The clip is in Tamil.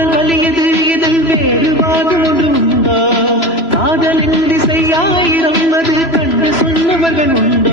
காதல் வலியது இதில் வேறுபாடு உண்டா காதலின் திசையாயிரம் அது கண்டு சொன்னவர்கள் உண்டு